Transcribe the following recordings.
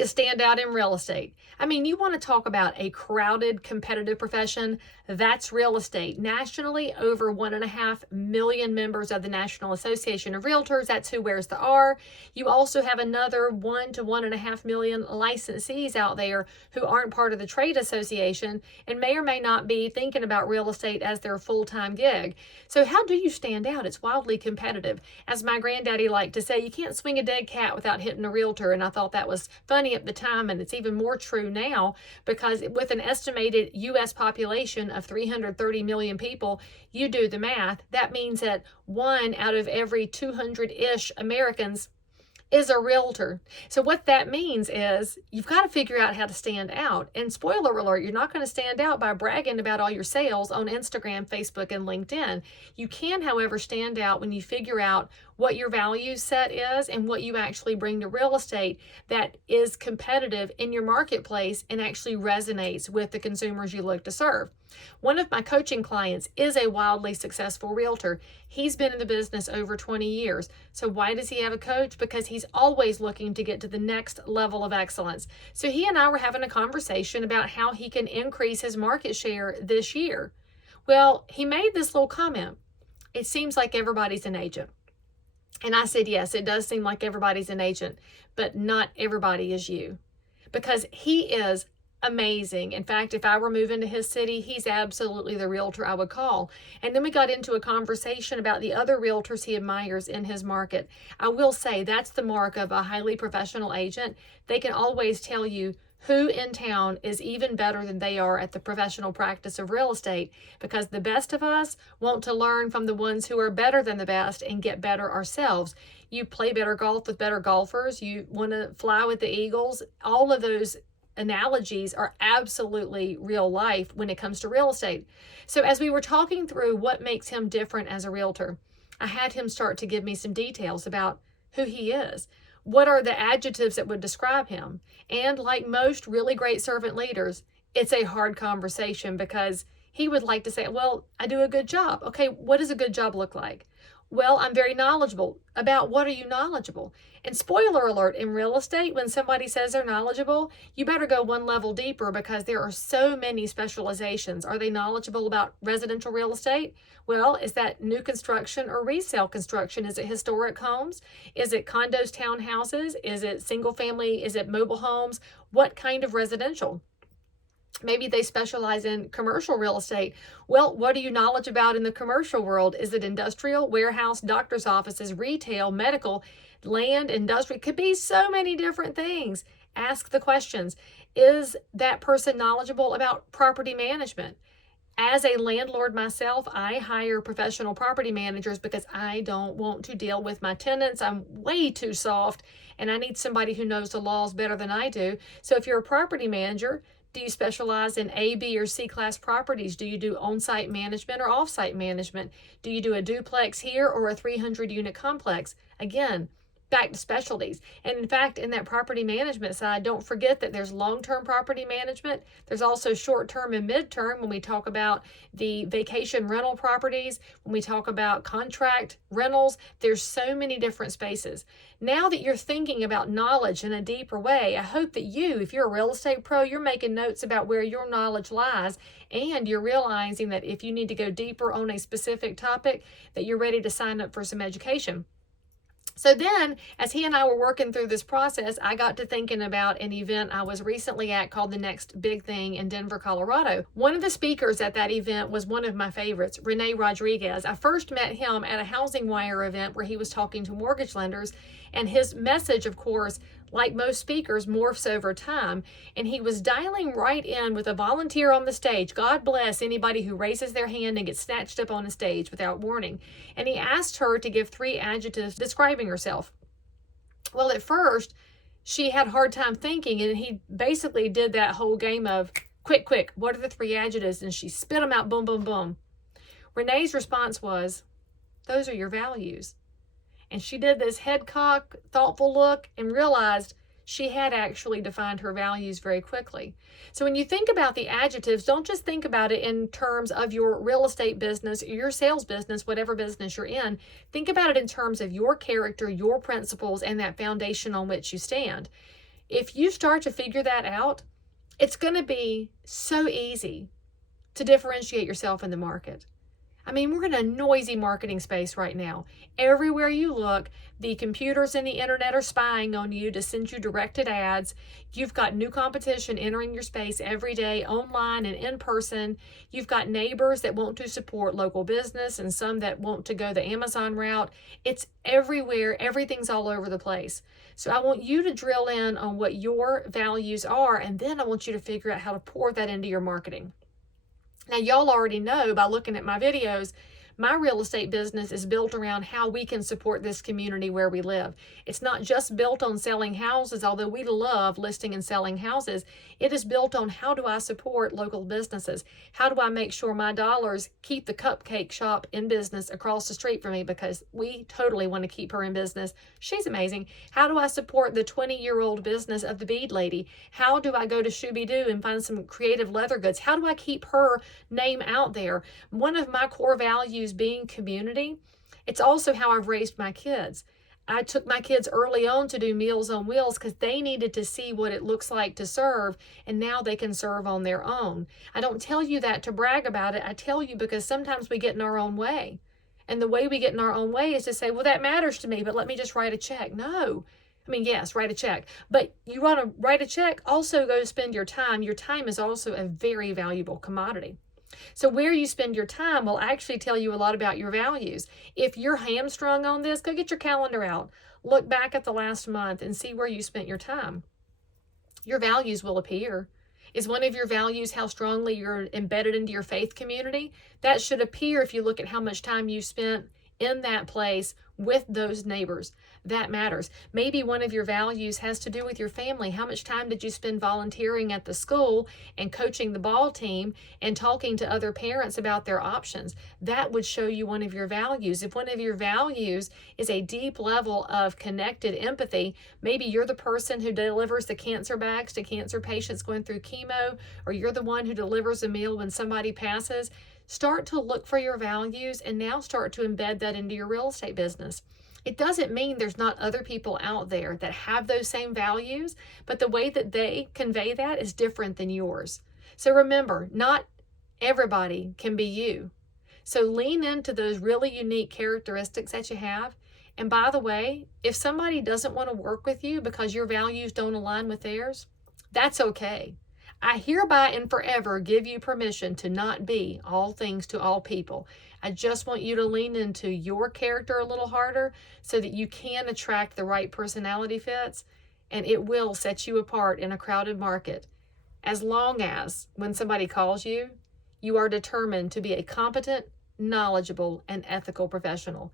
you stand out in real estate? I mean, you want to talk about a crowded, competitive profession? That's real estate. Nationally, over 1.5 million members of the National Association of Realtors. That's who wears the R. You also have another 1 to 1.5 million licensees out there who aren't part of the trade association and may or may not be thinking about real estate as their full-time gig. So how do you stand out? It's wildly competitive. As my granddaddy liked to say, you can't swing a dead cat without hitting a realtor. And I thought that was funny at the time, and it's even more true now, because with an estimated U.S. population of 330 million people, you do the math, that means that 1 out of every 200-ish Americans is a realtor. So what that means is you've got to figure out how to stand out. And spoiler alert, you're not going to stand out by bragging about all your sales on Instagram, Facebook, and LinkedIn. You can, however, stand out when you figure out what your value set is and what you actually bring to real estate that is competitive in your marketplace and actually resonates with the consumers you look to serve. One of my coaching clients is a wildly successful realtor. He's been in the business over 20 years. So why does he have a coach? Because he's always looking to get to the next level of excellence. So he and I were having a conversation about how he can increase his market share this year. Well, he made this little comment. It seems like everybody's an agent. And I said, yes, it does seem like everybody's an agent, but not everybody is you. Because he is amazing. In fact, if I were moving to his city, he's absolutely the realtor I would call. And then we got into a conversation about the other realtors he admires in his market. I will say that's the mark of a highly professional agent. They can always tell you who in town is even better than they are at the professional practice of real estate, because the best of us want to learn from the ones who are better than the best and get better ourselves. You play better golf with better golfers. You want to fly with the Eagles. All of those analogies are absolutely real life when it comes to real estate. So as we were talking through what makes him different as a realtor, I had him start to give me some details about who he is. What are the adjectives that would describe him? And like most really great servant leaders, it's a hard conversation because he would like to say, well, I do a good job. Okay, what does a good job look like? Well, I'm very knowledgeable. About what are you knowledgeable? And spoiler alert, in real estate, when somebody says they're knowledgeable, you better go one level deeper because there are so many specializations. Are they knowledgeable about residential real estate? Well, is that new construction or resale construction? Is it historic homes? Is it condos, townhouses? Is it single family? Is it mobile homes? What kind of residential? Maybe they specialize in commercial real estate. Well, what do you knowledge about in the commercial world? Is it industrial, warehouse, doctor's offices, retail, medical, land, industry? It could be so many different things. Ask the questions. Is that person knowledgeable about property management? As a landlord myself, I hire professional property managers because I don't want to deal with my tenants. I'm way too soft, and I need somebody who knows the laws better than I do. So if you're a property manager, do you specialize in A, B, or C class properties? Do you do on-site management or off-site management? Do you do a duplex here or a 300-unit complex? Again, back to specialties. And in fact, in that property management side, don't forget that there's long-term property management. There's also short-term and mid-term when we talk about the vacation rental properties, when we talk about contract rentals. There's so many different spaces. Now that you're thinking about knowledge in a deeper way, I hope that you, if you're a real estate pro, you're making notes about where your knowledge lies, and you're realizing that if you need to go deeper on a specific topic, that you're ready to sign up for some education. So then, as he and I were working through this process, I got to thinking about an event I was recently at called The Next Big Thing in Denver, Colorado. One of the speakers at that event was one of my favorites, Rene Rodriguez. I first met him at a Housing Wire event where he was talking to mortgage lenders, and his message, of course, like most speakers, morphs over time, and he was dialing right in with a volunteer on the stage. God bless anybody who raises their hand and gets snatched up on a stage without warning. And he asked her to give 3 adjectives describing herself. Well, at first, she had a hard time thinking, and he basically did that whole game of, quick, what are the 3 adjectives? And she spit them out, boom, boom, boom. Renee's response was, those are your values. And she did this head cock, thoughtful look and realized she had actually defined her values very quickly. So when you think about the adjectives, don't just think about it in terms of your real estate business, your sales business, whatever business you're in. Think about it in terms of your character, your principles, and that foundation on which you stand. If you start to figure that out, it's going to be so easy to differentiate yourself in the market. I mean, we're in a noisy marketing space right now. Everywhere you look, the computers and the internet are spying on you to send you directed ads. You've got new competition entering your space every day, online and in person. You've got neighbors that want to support local business and some that want to go the Amazon route. It's everywhere. Everything's all over the place. So I want you to drill in on what your values are, and then I want you to figure out how to pour that into your marketing. Now, y'all already know by looking at my videos, my real estate business is built around how we can support this community where we live. It's not just built on selling houses, although we love listing and selling houses. It is built on how do I support local businesses? How do I make sure my dollars keep the cupcake shop in business across the street from me, because we totally want to keep her in business. She's amazing. How do I support the 20-year-old business of the bead lady? How do I go to Shooby-Doo and find some creative leather goods? How do I keep her name out there? One of my core values being community. It's also how I've raised my kids. I took my kids early on to do Meals on Wheels because they needed to see what it looks like to serve, and now they can serve on their own. I don't tell you that to brag about it. I tell you because sometimes we get in our own way. And the way we get in our own way is to say, well, that matters to me, but let me just write a check. No. I mean, yes, write a check. But you want to write a check, also go spend your time. Your time is also a very valuable commodity. So where you spend your time will actually tell you a lot about your values. If you're hamstrung on this, go get your calendar out. Look back at the last month and see where you spent your time. Your values will appear. Is one of your values how strongly you're embedded into your faith community? That should appear if you look at how much time you spent in that place with those neighbors. That matters. Maybe one of your values has to do with your family. How much time did you spend volunteering at the school and coaching the ball team and talking to other parents about their options? That would show you one of your values. If one of your values is a deep level of connected empathy, maybe you're the person who delivers the cancer bags to cancer patients going through chemo, or you're the one who delivers a meal when somebody passes. Start to look for your values and now start to embed that into your real estate business. It doesn't mean there's not other people out there that have those same values, but the way that they convey that is different than yours. So remember, not everybody can be you. So lean into those really unique characteristics that you have. And by the way, if somebody doesn't want to work with you because your values don't align with theirs, that's okay. I hereby and forever give you permission to not be all things to all people. I just want you to lean into your character a little harder so that you can attract the right personality fits, and it will set you apart in a crowded market, as long as when somebody calls you, you are determined to be a competent, knowledgeable, and ethical professional.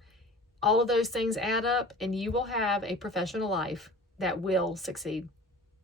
All of those things add up, and you will have a professional life that will succeed.